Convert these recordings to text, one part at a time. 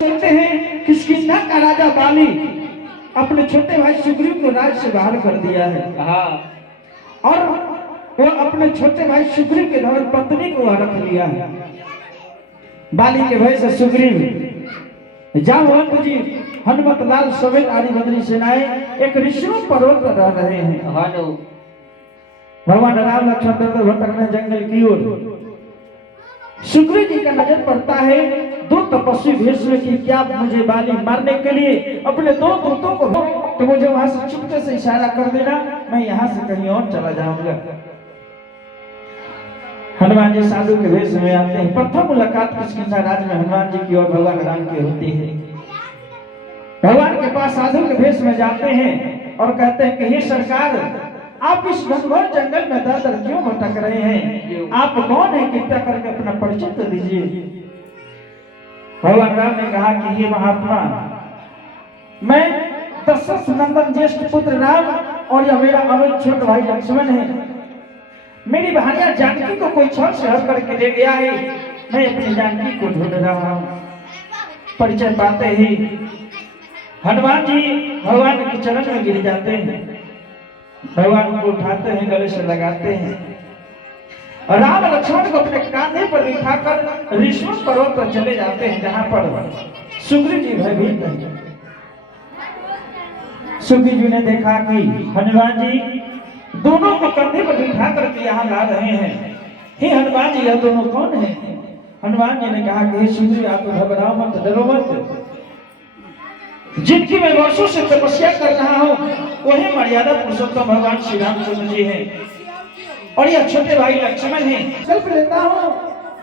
कहते हैं किष्किंधा का राजा बाली अपने छोटे भाई सुग्रीव को राज से बाहर कर दिया है। और वो अपने छोटे भाई सुग्रीव के धर्म पत्नी को रख लिया है। बाली के भय से सुग्रीव जामवंत जी हनुमत लाल समेत आदि बद्री सेनाएं एक ऋषियों पर्वत पर रह रहे हैं। भगवान राम लक्ष्मण भटकने जंगल की ओर सुग्रीव जी का नजर पड़ता है। दो तपस्वी भेष में कि क्या मुझे बाली मारने के लिए अपने दो दूतों को तो मुझे वहां से चुपके से इशारा कर देना, मैं यहाँ से कहीं और चला जाऊंगा। हनुमान जी साधु के भेष में आते हैं। प्रथम मुलाकात किष्किंधा राज में हनुमान जी की और भगवान राम की होती है। भगवान के पास साधु के भेष में जाते हैं और कहते हैं कि हे सरकार, आप इस घनघोर जंगल में दर क्यों भटक रहे हैं? आप कौन है? कृपया करके अपना परिचय तो दीजिए। भगवान राम ने कहा कि हे महात्मा, मैं दशरथ नंदन ज्येष्ठ पुत्र राम और यह मेरा अनुज छोटा भाई लक्ष्मण है। मेरी भार्या जानकी को कोई छल से हर करके ले गया है। मैं अपनी जानकी को ढूंढ रहा हूँ। परिचय पाते ही हनुमान जी भगवान के चरण में गिर जाते हैं। भगवान को उठाते हैं, गले से लगाते हैं और राम लक्ष्मण को अपने कांधे पर बिठाकर ऋषियों पर्वत पर चले जाते हैं, जहां पर सुग्रीव जी भयभीत हैं। सुग्रीव जी ने देखा कि हनुमान जी दोनों को कंधे पर बिठा करके यहाँ ला रहे हैं। हे हनुमान जी, यह दोनों कौन है? हनुमान जी ने कहा कि हे सुग्रीव, आप घबराओ मत, डरो मत। जिनकी मैं वर्षों से तपस्या कर रहा हूँ वही मर्यादा पुरुषोत्तम भगवान श्री रामचंद्र जी हैं और यह छोटे भाई लक्ष्मण हैं। संकल्प लेता हूँ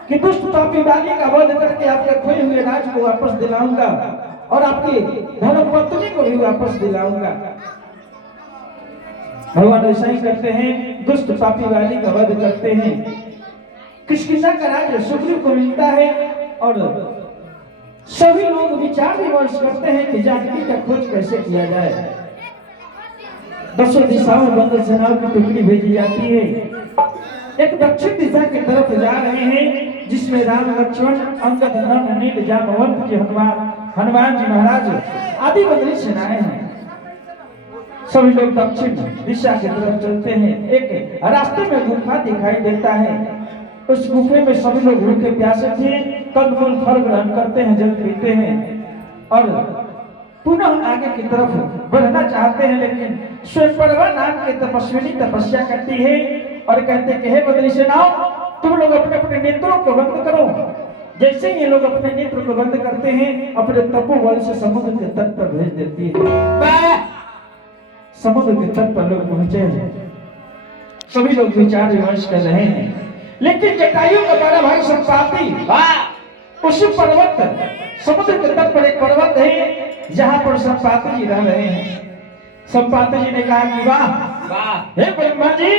कि दुष्ट पापी बाली का वध करके आपके खोए हुए राज को वापस दिलाऊंगा और आपकी धर्मपत्नी को भी वापस दिलाऊंगा। भगवान ऐसा ही करते हैं, दुष्ट पापी बाली का वध करते हैं। किष्किंधा का राज्य सुग्रीव को मिलता है और सभी लोग विचार विमर्श करते हैं कि जानकी का खोज कैसे किया जाए। दसों दिशाओं में बंद सेनाओं की टुकड़ी भेजी जाती है। एक दक्षिण दिशा की तरफ जा रहे हैं, जिसमें राम लक्ष्मण अंगद नंद नील जामवंत जी हनुमान जी महाराज आदि बद्री सेनाएं हैं। सभी लोग दक्षिण दिशा की तरफ चलते हैं। एक रास्ते में गुफा दिखाई देता है। उस गुफे में सभी लोग भूखे प्यासे थे, कंदमूल फल ग्रहण करते हैं, जल पीते हैं और पुनः आगे की तरफ बढ़ना चाहते हैं। लेकिन स्वयंप्रभा नाम के तपस्विनी तपस्या करती है और कहते हैं कि हे बद्री सेनाओं, तुम लोग अपने अपने नेत्रों को बंद करो। जैसे ये लोग अपने नेत्र को बंद करते हैं, अपने तपोबल से समुद्र के तट पर भेज देती है। समुद्र के तट पर लोग पहुंचे हैं। सभी लोग विचार विमर्श कर रहे हैं, लेकिन जटायु का बड़ा भाई संपाति उसी पर्वत समुद्र के तट पर एक पर्वत है जहां पर संपाति जी रह रहे हैं। संपाति जी ने कहा कि वाह हे ब्रह्मा जी,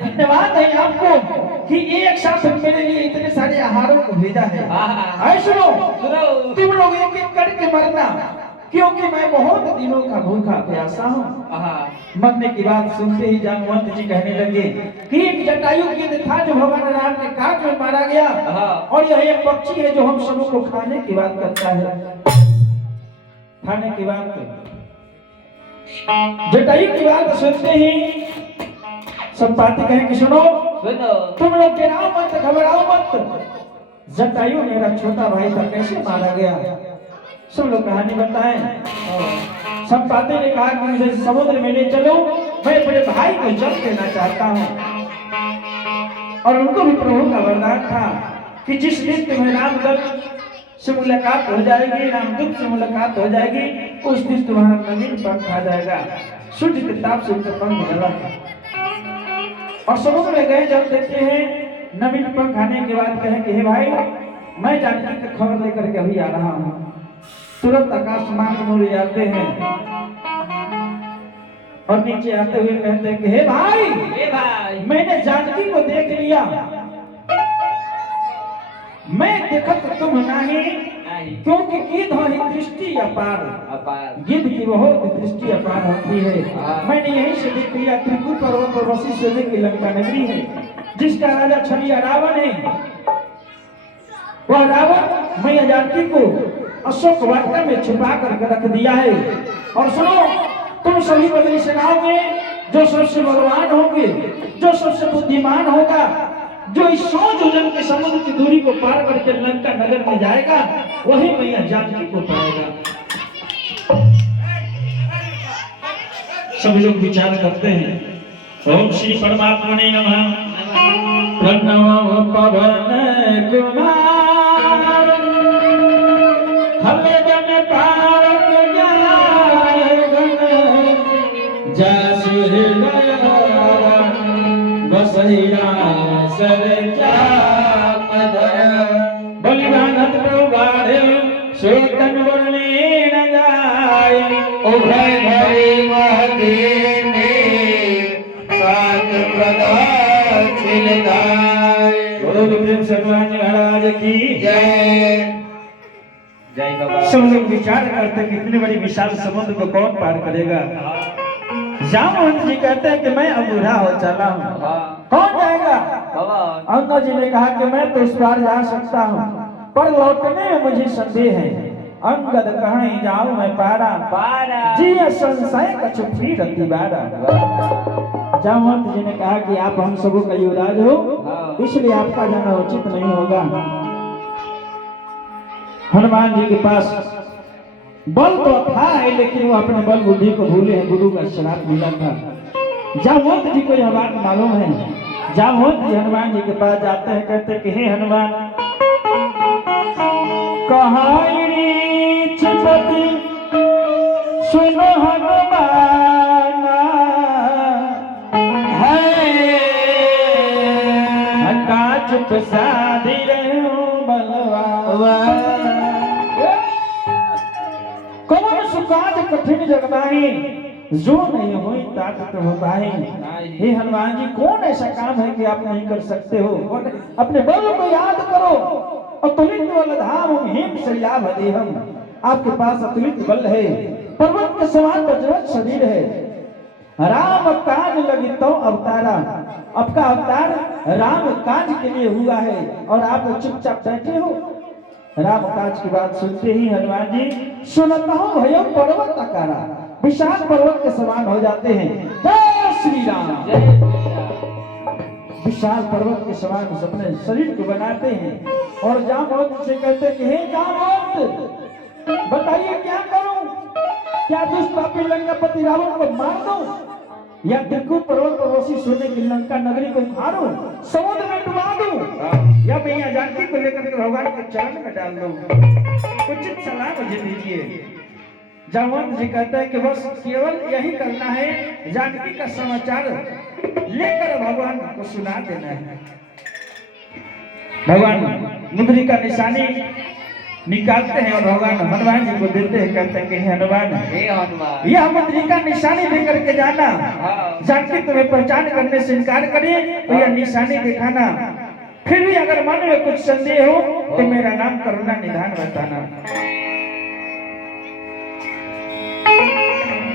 धन्यवाद है आपको कि एक साथ मेरे लिए इतने सारे आहारों को भेजा है। सुनो, तुम लोग एक एक करके मरना, क्योंकि मैं बहुत दिनों का भूखा प्यासा हूँ। मरने की बात सुनते ही जामवंत जी कहने लगे कि एक जटायु गिद्ध था जो भगवान राम के काट में मारा गया और यह एक पक्षी है जो हम सबको खाने की बात करता है। खाने की बात, जटायु की बात सुनते ही संपाति कहे कि सुनो, तुम लोग डराओ मत, घबराओ मत। जटायु मेरा छोटा भाई था, कैसे मारा गया? सब लोग कहानी बताएं। संपाति ने कहा कि मुझे समुद्र में ले चलो, मैं अपने भाई को जल देना चाहता हूँ। और उनको भी प्रभु का वरदान था कि जिस दिन तुम्हें रामदूत से मुलाकात हो जाएगी, रामदूत से मुलाकात हो जाएगी, उस दिन तुम्हारा नवीन पंख आ जाएगा। सूर्य के ताप से उनका पंख जला और समुद्र में गए। जब देखते हैं नवीन पंख आने के बाद कहे कि हे भाई, मैं जानकी का खबर लेकर के अभी आ रहा हूँ। तुरंत आकाश मार्ग में जाते हैं और नीचे आते हुए कहते हैं कि हे भाई, मैंने जानकी को देख लिया। मैं देखत तुम नहीं, क्योंकि गिद्ध ही दृष्टि अपार, गिद्ध की बहुत दृष्टि अपार होती है। मैंने यहीं से देख लिया, त्रिकुट पर्वत पर बसी सोने की लंका नगरी है, जिसका राजा छलिया रावण है। वह रावण मैया जानकी को अशोक वाटिका में छुपा करके रख दिया है। और सुनो, तुम सभी बदरी सेनाओं में जो सबसे बलवान होंगे, जो सबसे बुद्धिमान होगा, जो इस 100 योजन के समुद्र की दूरी को पार करके लंका नगर में जाएगा, वही मैया जानकी को पाएगा। सभी लोग विचार करते हैं। ओम श्री परमात्मा ने नमः। प्रणव पवन कुमार हलवन पावक जाय गण जासु हृदय बसैया सरजा पधर बलिवानत प्रवारे सोतन वर्णे न जाय उभय भरी महदेने सात प्रदान छिलदाय। बोल प्रेम से भगवान महाराज की जय। जय बाबा। सब लोग विचार करते कि इतनी बड़ी विशाल समुद्र को कौन पार करेगा। जामवंत जी कहते हैं कि मैं अब बूढ़ा हो चला हूँ, कौन जाएगा। अंगद जी ने कहा कि मैं तो उस पार जा सकता हूँ, पर लौटने में मुझे संदेह है। अंगद कहीं जाऊं मैं पारा जी संशय कछु फिरति बारा। जामवंत जी ने कहा कि आप हम सबों का युवराज हो, इसलिए आपका जाना उचित नहीं होगा। हनुमान जी के पास बल तो था है, लेकिन वो अपने बल बुद्धि को भूले हैं। गुरु का श्राप मिला था। जामवंत जी को यह बात मालूम है। जामवंत जी हनुमान जी के पास जाते हैं, कहते हैं कि हे हनुमान, कहानी छपति सुनो हनुमान है का चुप साधी रहूं बलवान। कौन सुकाज कठिन जगदाही जो नहीं हुई ताकत हो पाए। हे हनुमान जी, कौन ऐसा काम है कि आप नहीं कर सकते हो। अपने बल को याद करो। अतुलित बलधाम हिम शैलाभ देहम, आपके पास अतुलित बल है, पर्वत के समान वज्रवत शरीर है। राम काज लगी तो अवतारा, आपका अवतार राम काज के लिए हुआ है और आप चुपचाप बैठे हो। राम काज की बात सुनते ही हनुमान जी सुनता हूं भैया पर्वत आकारा, विशाल पर्वत के समान हो जाते हैं। जय श्री राम। विशाल पर्वत के समान अपने शरीर को बनाते हैं और जामवंत से कहते हैं कि हे जामवंत, बताइए क्या करूं। क्या दुष्ट पापी लंकापति रावण को मार दूं, या त्रिकूट पर्वत पर वसी सोने की लंका नगरी को मारूं, समुद्र में डुबा दूं, या मैया जानकी को लेकर के भगवान के चरण में डाल दूं। उचित सलाह मुझे दीजिए। जामवंत जी कहते हैं कि बस केवल यही करना है, जानकी का समाचार लेकर भगवान को सुना देना है। भगवान मुद्री का निशानी निकालते हैं और भगवान हनुमान जी को देते हैं। कहते हैं कि हनुमान, यह मुद्री का निशानी लेकर के जाना। जानकी तुम्हें पहचान करने से इनकार करे तो यह निशानी दिखाना। फिर भी अगर मन में कुछ संदेह हो तो मेरा नाम करुणा निधान बताना।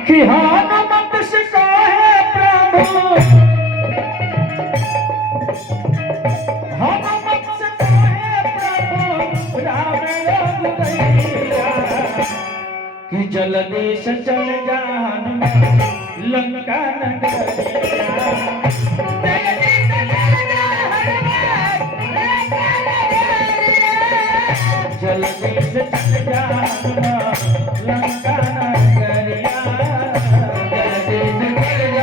कि हनुमत से कहे प्रभु, हनुमत से कहे प्रभु राम रघुरैया, कि जल्दी से चल जा हनुमान लंका नगरिया। जल्दी से चल जा हनुमान लंका नगरिया। जल्दी से चल जा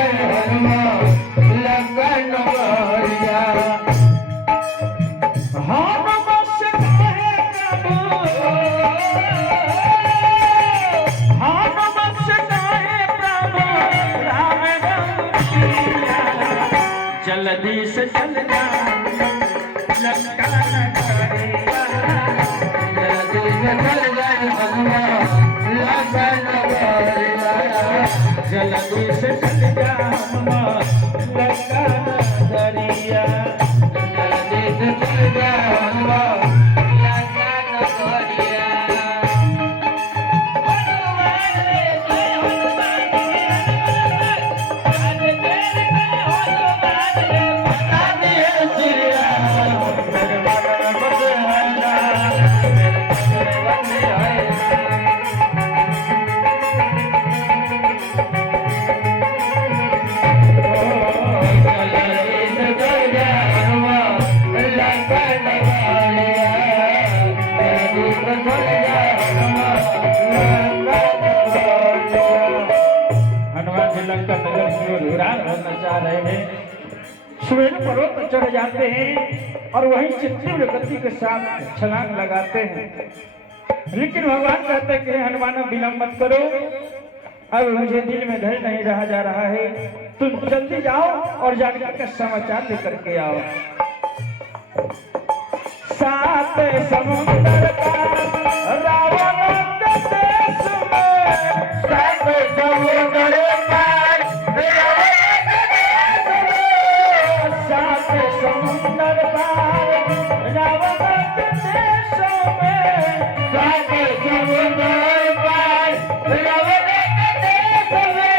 लंका नगरिया। जल्दी से चल जा हनुमान लंका नगरिया। जल्दी से चल जा हनुमान लंका नगरिया। जल्दी से चल जा हनुमान लंका नगरिया। हनुमान जी लंका नगर की ओर उड़ान भरना चाह रहे हैं। श्वेत पर्वत पर चढ़ जाते हैं और वहीं चित्तीव्र गति के साथ छलांग लगाते हैं। लेकिन भगवान कहते हैं कि हनुमान विलंब मत करो, अब मुझे दिल में धैर्य नहीं रहा जा रहा है, तुम जल्दी जाओ और जानकी का समाचार लेकर के आओ। सात समुद्र पार रावण के देश में, सात समुद्र पार रावण के देश में, सात समुद्र पार रावण के देश में, सात समुद्र पार रावण के देश में,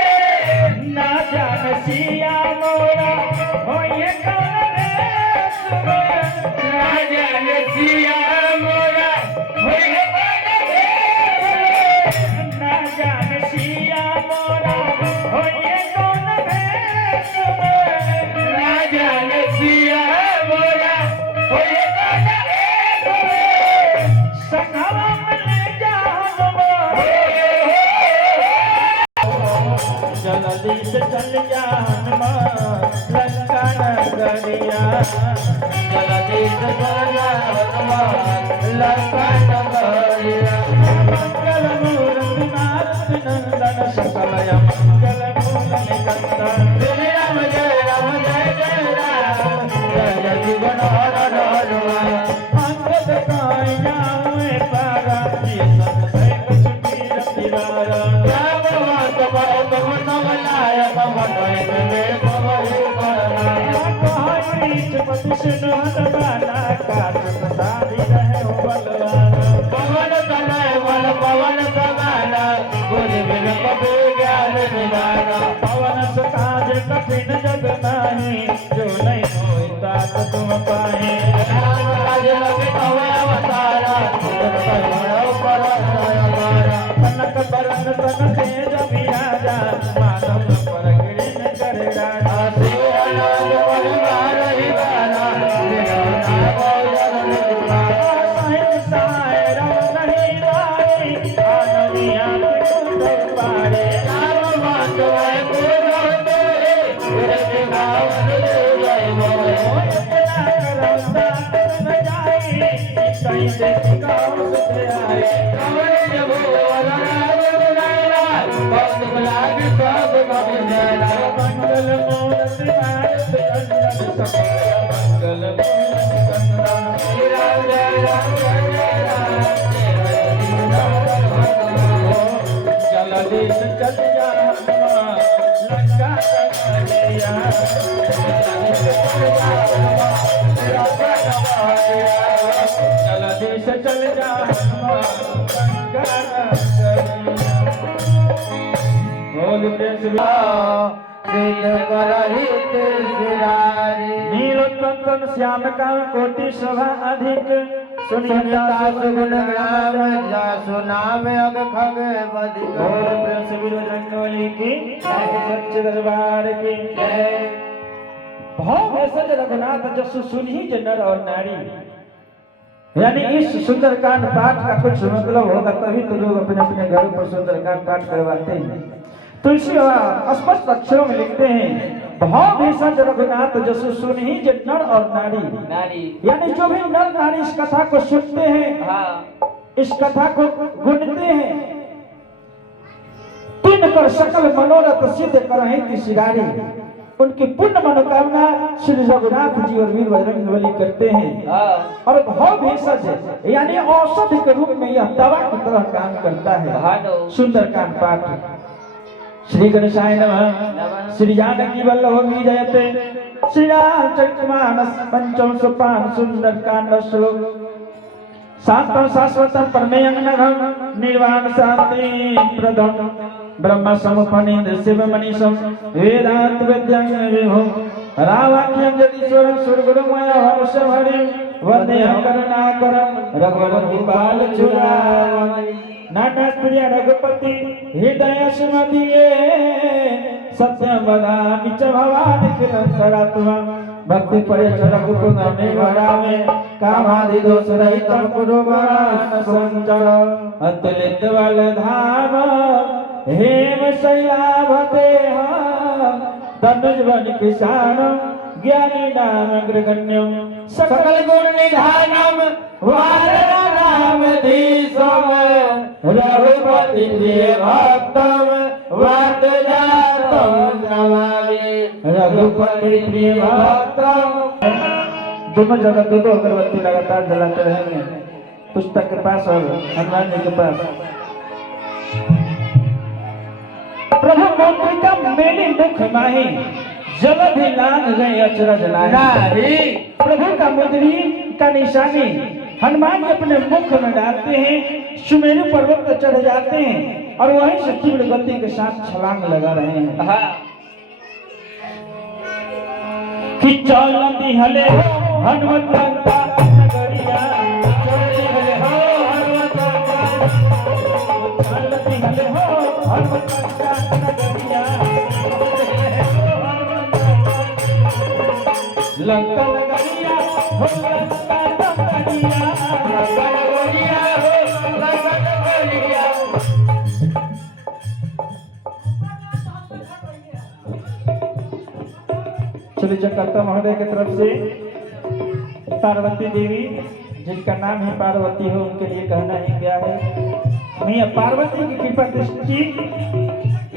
ना जान सिया मोरा हो ये कौन देश में, ना जान सिया मोरा हो ये कौन देश में, ना जान सिया मोरा हो ये कौन देश में, ना जान सिया मोरा हो ये कौन देश में, संगवा में ले जा हनुमान, जल्दी से चल जा हनुमान लंका नगरिया, जल्दी से चल जा हनुमान लंका नगरिया। मंगल मूर्ति मारुति नंदन सकल मंगल मूल निकंदन, श्री राम जय जय राम, जय जीवन हर हनुमान, अंगद काय जाऊँ पारा, ये सब से कुछ भी रतिवारा, भगवान बहुत मनोलायक मनोय में बहु करना, कहानी पति से नहवाना, काट प्रसादी रहे बलवाना, पवन तनय बल पवन समाना, गुरु बिन कबि ज्ञान निधाना, पवन सुकाज कठिन जग नाही, जो नहीं होता तो तुम पाए, राम काज लगे तवे अवतारा, कनक बरन तन तेज विराजा, मानव पर गिरिन कर राजा, शिवनाथ परिवार हिवारा, साहिब साय राम नहीं रानी, आनविया कुंड पारे, राम माधवाय पूरो तोरे, तेरे गावन ले जाए मोरे, इतना करौता न जाए, कहीं देख गाँव से आए, कमरे जब मंगल मूर्ति मारुति नंदन सकल मंगल मूर्ति कंदन, श्री राम जय राम, जल्दी से चल जा हनुमान लंका नगरिया, जल्दी से चल जा हनुमान लंका नगरिया। नीलोत्पन्न श्याम कांत कोटि शोभा अधिक, सुनिता सुगुण ग्राम जासु नाम अग खग बधिक, और प्रेम से बजरंगबली की जय, सच्चे दरबार की जय। भाव भेषज रघुनाथ जसु सुनहि जे नर और नारी, यानी इस सुंदरकांड पाठ का कुछ मतलब होगा तभी तो लोग अपने अपने घरों पर सुंदरकांड पाठ करवाते हैं। तुलसी स्पष्ट अक्षरों में लिखते हैं, भाव भेषज रघुनाथ जसु सुनहि जे नर और नारी, यानी जो भी नर नारी इस कथा को सुनते हैं, इस कथा को गुनते हैं, तीन कर सकल मनोरथ सिद्ध करहि तिसिरारी, उनकी पूर्ण मनोकामना श्री रघुनाथ जी और वीर बजरंगबली करते हैं। और भाव भेषज यानी औषधि के रूप में यह दवा की तरह काम करता है। सुंदरकांड पाठ। श्री गणेशाय नमः। श्री जानकी वल्लभ विजयते। श्री रामचरितमानस पंचम सोपान सुंदरकांड श्लोक। शांतम शाश्वतम परमेयंगनघम निर्वाण शांति प्रदम ब्रह्म समुपनिंद शिव मनीषम वेदांत विद्यं विभुम रावाख्यं जगदीश्वरं सुरगुरुमय हर्ष हरि वंदेहं करुणाकरं रघुवर गोपाल चूड़ामणि नाना प्रिय रघुपति हृदय सुमतिये सत्यं वदामि च भवानि किलंतरात्मा भक्ति परे रघुपुर में भरावे कामादि दोष रहितं कुरु मानसञ्चर अतुलित बलधाम हेम शैलाभतेहं तनुज बन किसान ज्ञानी नाम अग्रगण्यं सकल गुण निधानम वारणामधीशम रघुपति प्रिय भक्तम वरदजातम नमामि रघुपति प्रिय भक्तम। दोनों जगह दो अगरबत्ती लगातार जलाते रहेंगे पुस्तक के पास और हनुमान जी के पास। प्रभु मौत्रिका मेली मुख माही जलधि लाग गए अचरज नाही। प्रभु का मुद्री का निशानी हनुमान जी अपने मुख में डालते हैं, सुमेरु पर्वत पर चढ़ जाते हैं और वहीं से तीव्र गति के साथ छलांग लगा रहे हैं। कि चलती हले हनुमत लंका नगरिया, चलती हले हो हनुमत लंका, चलती हले हो हनुमत लंका नगरिया, लंका नगरिया हो लंका नगरिया, लंका नगरिया हो लंका नगरिया। श्री जगन्नाथ महोदय की तरफ से पार्वती देवी जिनका नाम है पार्वती हो उनके लिए कहना ही क्या है। मैया पार्वती की कृपा दृष्टि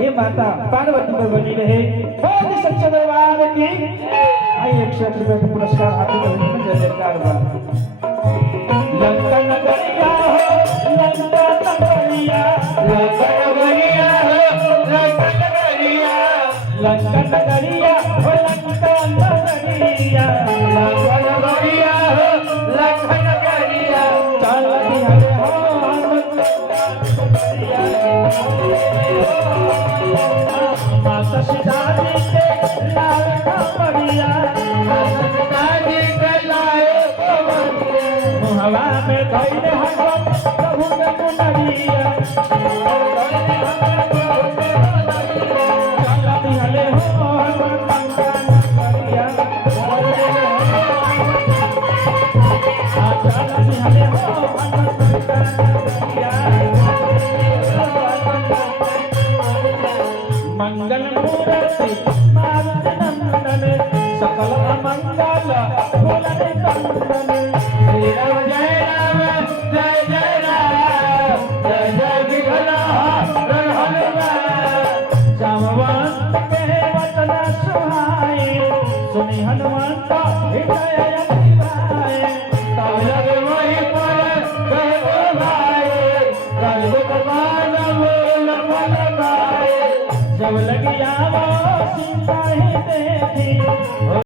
ये माता पार्वती पर बनी रहे। बहुत सच्चे दरबार की आइए 108 रुपए का पुरस्कार हाथी में जय जयकार हुआ। लंका नगरिया हो लंका नगरिया, लंका नगरिया हो लंका नगरिया, लंका नगरिया हो लंका नगरिया, लंका नगरिया हो लंका नगरिया, चलती हले हो लंका नगरिया। माता सीता जी के लाल कमरिया, माता सीता जी के लाल कमरिया, मुहवा में धइले हनुमान प्रभु के मुनरिया, चलती हले हो लंका नगरिया, चलती हले हो लंका नगरिया। मंगल मूर्ति मारुति नंदन सकल अमंगल भोले कंदन, श्री राम जय राम जय जय राम, जय जय विघ्न हरण हनुमान, जामवंत के वचन सुहाए, सुनि हनुमंत हृदय अति भाए, तब लगे वहीं पर कहे भाई, कलयुग मानव लखन गाए, जब लगी आवो सीता ही देखी।